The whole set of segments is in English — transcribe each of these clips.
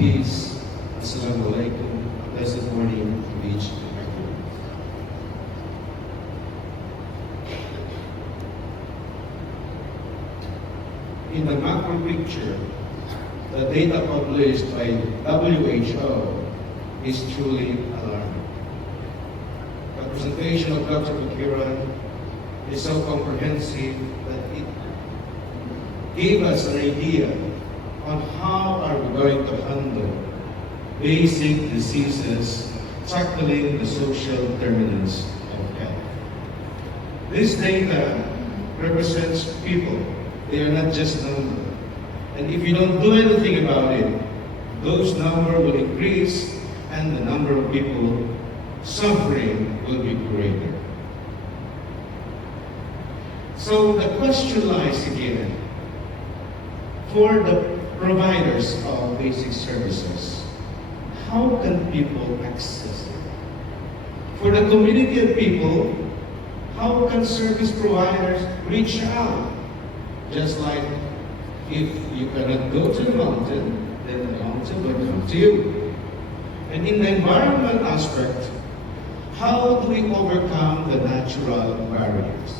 peace. Assalamu alaikum. Blessed morning to each and every one. In the macro picture, the data published by WHO is truly alarming. The presentation of Dr. Bukiran is so comprehensive that it gave us an idea on how are we going to handle basic diseases tackling the social determinants of health. This data represents people. They are not just numbers. And if you don't do anything about it, those numbers will increase and the number of people suffering will be greater. So the question lies again, for the providers of basic services, how can people access it? For the community of people, how can service providers reach out? Just like if you cannot go to the mountain, then the mountain will come to you. And in the environment aspect, how do we overcome the natural barriers?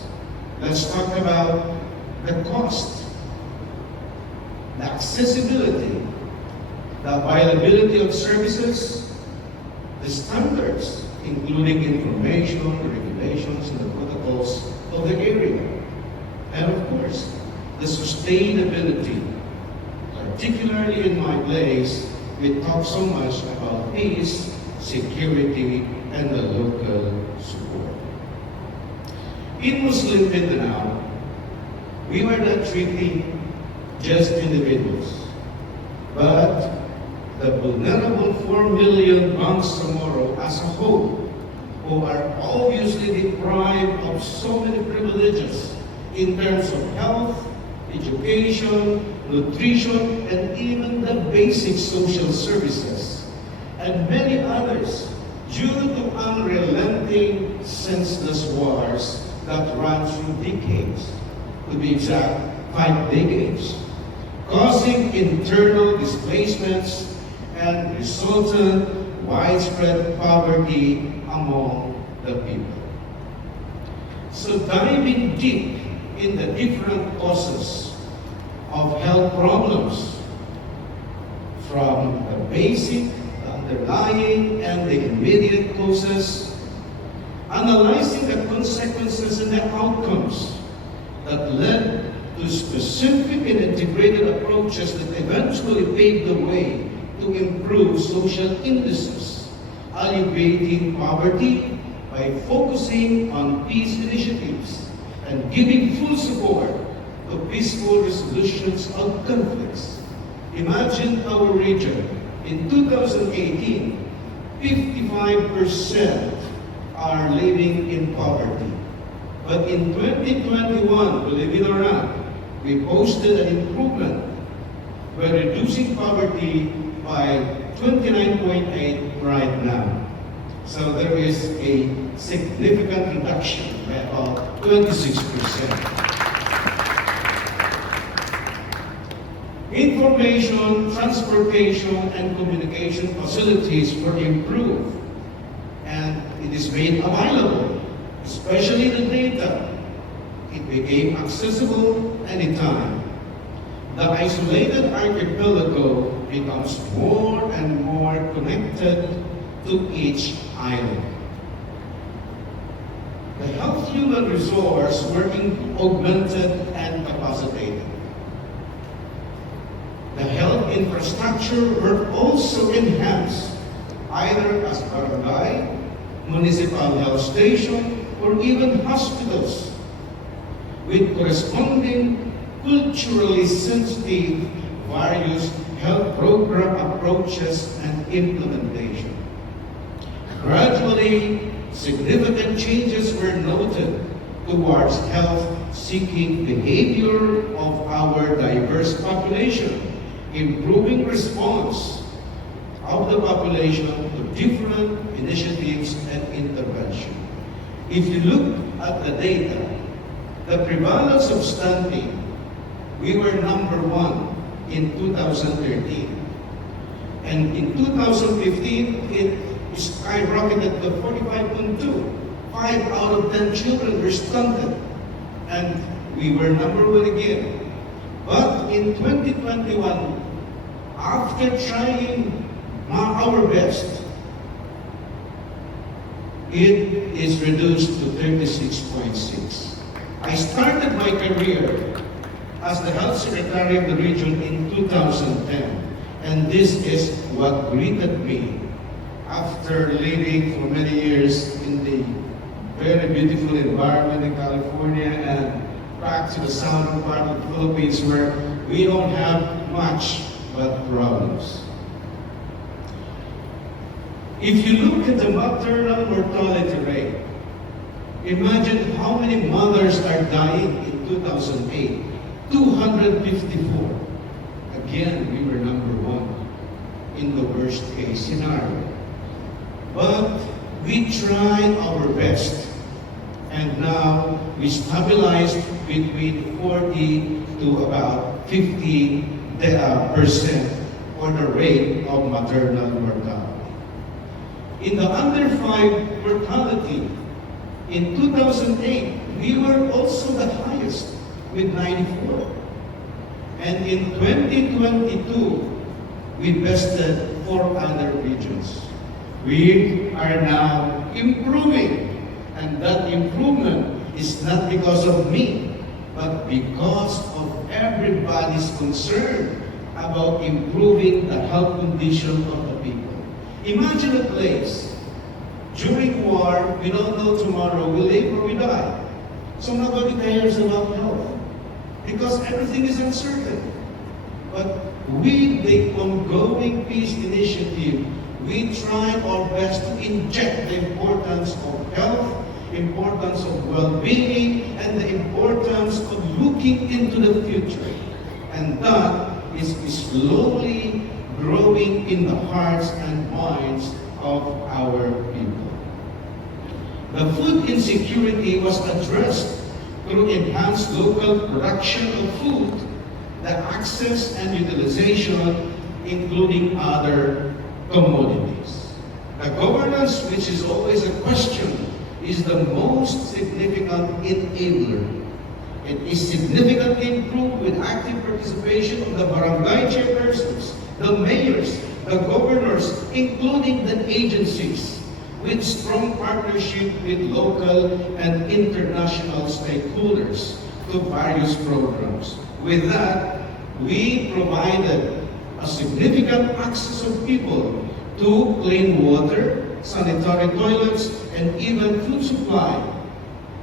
Let's talk about the cost, the accessibility, the availability of services, the standards, including information, regulations, and the protocols of the area. And of course, the sustainability. Particularly in my place, we talk so much about peace, security, and the local support. In Muslim Mindanao, we were not treating just individuals, but the vulnerable 4 million Bangsamoro as a whole, who are obviously deprived of so many privileges in terms of health, education, nutrition, and even the basic social services, and many others due to unrelenting, senseless wars that ran through decades, to be exact, 5 decades, causing internal displacements and resultant widespread poverty among the people. So diving deep in the different causes of health problems, from the basic, the underlying, and the immediate causes, analyzing the consequences and the outcomes that led to specific and integrated approaches that eventually paved the way to improve social indices, alleviating poverty by focusing on peace initiatives and giving full support to peaceful resolutions of conflicts. Imagine our region. In 2018, 55% are living in poverty. But in 2021, believe it or not, we posted an improvement by reducing poverty by 29.8 right now. So there is a significant reduction by about 26%. Information, transportation, and communication facilities were improved, and it is made available, especially the data. It became accessible anytime. The isolated archipelago becomes more and more connected to each island. The health human resource were augmented and capacitated. The health infrastructure were also enhanced, either as barangay, municipal health station, or even hospitals, with corresponding culturally sensitive various health program approaches and implementation. Gradually, significant changes were noted towards health-seeking behavior of our diverse population, improving response of the population to different initiatives and intervention. If you look at the data, the prevalence of stunting, we were number 1 in 2013. And in 2015, it skyrocketed to 45.2. 5 out of 10 children were stunted. And we were number 1 again. But in 2021, after trying our best, it is reduced to 36.6. I started my career as the health secretary of the region in 2010. And this is what greeted me after living for many years in the very beautiful environment in California and back to the southern part of the Philippines where we don't have much but problems. If you look at the maternal mortality rate, imagine how many mothers are dying in 2008. 254. Again, we were number 1 in the worst case scenario. But we tried our best. And now we stabilized between 40 to about 50% for the rate of maternal mortality. In the under 5 mortality, in 2008, we were also the highest with 94. And in 2022, we bested 4 other regions. We are now improving. And that improvement is not because of me, but because of everybody's concern about improving the health condition of the people. Imagine a place. During war, we don't know tomorrow we live or we die. So nobody cares about health because everything is uncertain. But with the ongoing peace initiative, we try our best to inject the importance of health, importance of well-being, and the importance of looking into the future. And that is slowly growing in the hearts and minds of our people. The food insecurity was addressed through enhanced local production of food, the access and utilization, including other commodities. The governance, which is always a question, is the most significant enabler. It is significantly improved with active participation of the barangay chairpersons, the mayors, the governors, including the agencies, with strong partnership with local and international stakeholders to various programs. With that, we provided a significant access of people to clean water, sanitary toilets, and even food supply,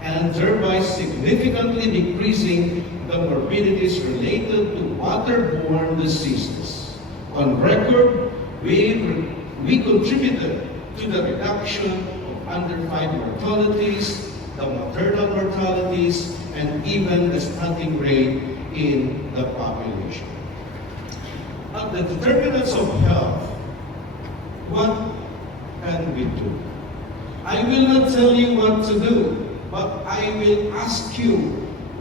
and thereby significantly decreasing the morbidities related to waterborne diseases. On record, we contributed to the reduction of under 5 mortalities, the maternal mortalities, and even the stunting rate in the population. At the determinants of health, what can we do? I will not tell you what to do, but I will ask you,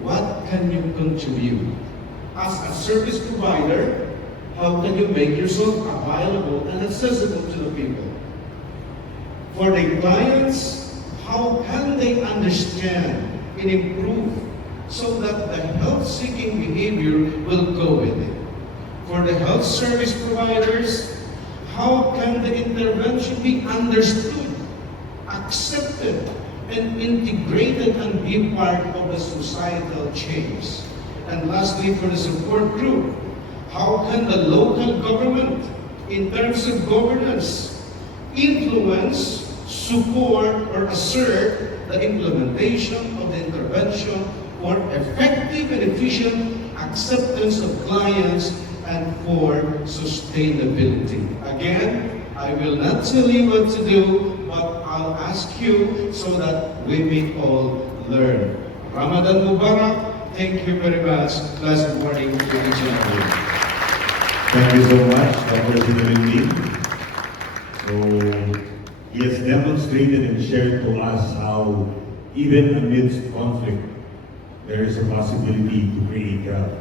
what can you contribute? As a service provider, how can you make yourself available and accessible to the people? For the clients, how can they understand and improve so that the health-seeking behavior will go with it? For the health service providers, how can the intervention be understood, accepted, and integrated and be part of the societal change? And lastly, for the support group, how can the local government, in terms of governance, influence, support, or assert the implementation of the intervention for effective and efficient acceptance of clients and for sustainability? Again, I will not tell you what to do, but I'll ask you so that we may all learn. Ramadan Mubarak. Thank you very much. Pleasant morning to each and every. Thank you so much, Dr. Sinulindi. So, he has demonstrated and shared to us how, even amidst conflict, there is a possibility to create health.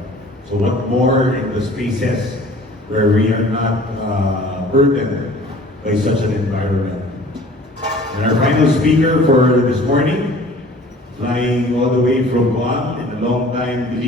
So what more in the spaces where we are not burdened by such an environment. And our final speaker for this morning, flying all the way from Guam and a long-time believer